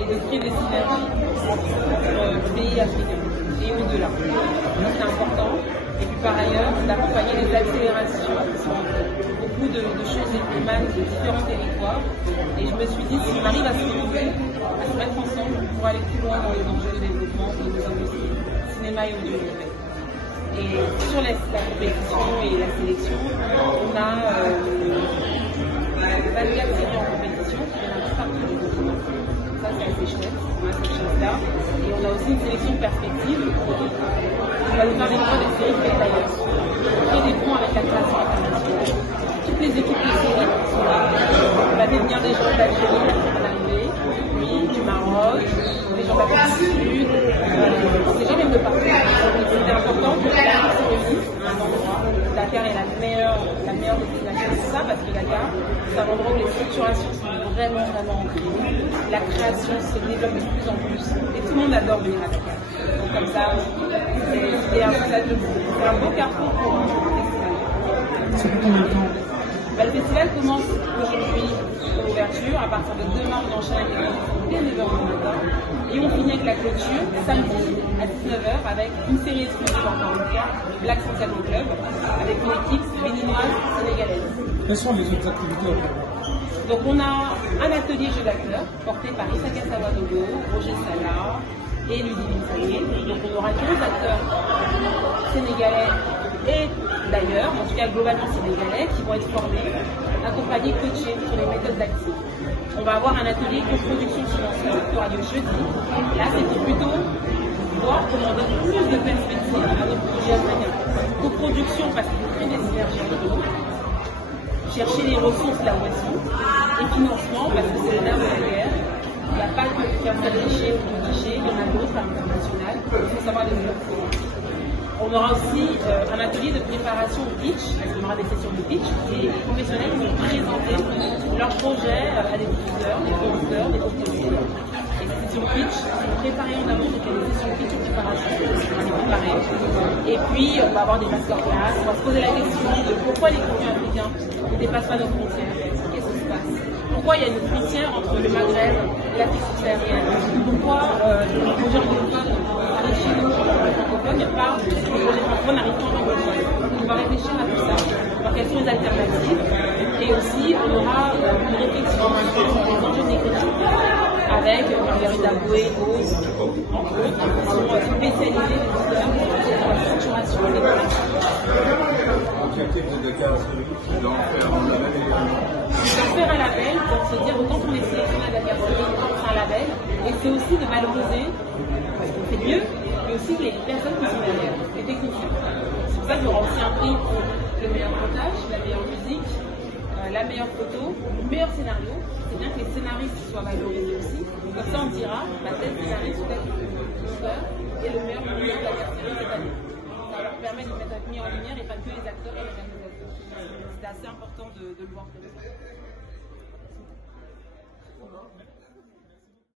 et de créer des synergies entre pays africains et au-delà. C'est important. Et puis par ailleurs, d'accompagner les accélérations, parce que beaucoup de choses émanent de différents territoires. Et je me suis dit, si on arrive à se retrouver, à se mettre ensemble pour aller plus loin dans les enjeux de développement de nos industries, cinéma et audiovisuel. Et sur la compétition et la sélection, on a 24 séries en compétition qui viennent un peu partout du continent. Ça, c'est assez chouette, on a cette chance-là. Et on a aussi une sélection perspective qui va nous faire découvrir des séries faites ailleurs. On crée des ponts avec la création internationale. Toutes les équipes de séries sont là. On va venir des gens d'Algérie qui vont arriver, oui, du Maroc, des gens d'Afrique du Sud, des gens même de partout. C'était important que Dakar se réunisse à un endroit. Dakar est la meilleure destination pour ça, parce que Dakar, c'est un endroit où les structurations sont vraiment ancrées. La création se développe de plus en plus. Et tout le monde adore venir à Dakar. Donc comme ça, c'est un beau carrefour pour un festival. Ça fait combien de temps? Le festival commence aujourd'hui pour l'ouverture. À partir de demain, on enchaîne avec les concerts dès 9h du matin. Et on finit avec la clôture samedi à 19h avec une série exclusive encore une fois, Black Santiago Club, avec une équipe béninoise sénégalaise. Quelles sont les autres activités? Donc on a un atelier jeu d'acteurs porté par Isaka Sawadogo, Roger Salah et Ludivine Sayé. Donc on aura 15 acteurs sénégalais et d'ailleurs, en tout cas globalement sénégalais, qui vont être formés, accompagnés, coachés sur les méthodes d'acting. On va avoir un atelier co-production financière qui aura lieu jeudi. Là, c'est pour plutôt voir comment donner plus de perspectives à nos projets africains. Co-production parce qu'il faut créer des synergies entre eux, chercher les ressources là où elles sont, et financement parce que c'est le nerf de la guerre. Il n'y a pas que faire ça guichet ou tout guichet, il y en a d'autres à l'international, il faut savoir les développer. On aura aussi un atelier de préparation au pitch, on aura des sessions de pitch, et les professionnels vont présenter leurs projets à des diffuseurs, des producteurs, des potentiels. Et ces sessions pitch sont préparées en amont, donc il y a des sessions pitch de préparation, on va les préparer. Et puis on va avoir des masterclass, on va se poser la question de pourquoi les contenus africains ne dépassent pas nos frontières, qu'est-ce qui se passe? Pourquoi il y a une frontière entre le Maghreb et l'Afrique subsaharienne? Pourquoi les projets anglophones arrivent chez nous, les francophones, mais pas les projets francophones n'arrivent pas en anglophone? On va réfléchir à tout ça, voir quelles sont les alternatives. Et aussi, on aura une réflexion sur les enjeux d'écriture avec Marguerite Aboué et d'autres, entre autres, qui sont spécialisés dans la structuration des projets. Quel type de Dakar tu dois en faire un label Faire un label pour se dire autant qu'on est sélectionné à Dakar, autant on fait un label, et c'est aussi de valoriser, parce qu'on fait mieux, mais aussi les personnes qui sont derrière, les techniciens. C'est pour ça qu'il y aura aussi un prix pour le meilleur montage, la meilleure musique, la meilleure photo, le meilleur scénario. C'est bien que les scénaristes soient valorisés aussi. Comme ça on dira, tel scénariste, tel auteur est le meilleur produit de la série cette année. Ça leur permet de mettre mis en lumière et pas que les acteurs et les réalisateurs. C'est assez important de le voir comme ça.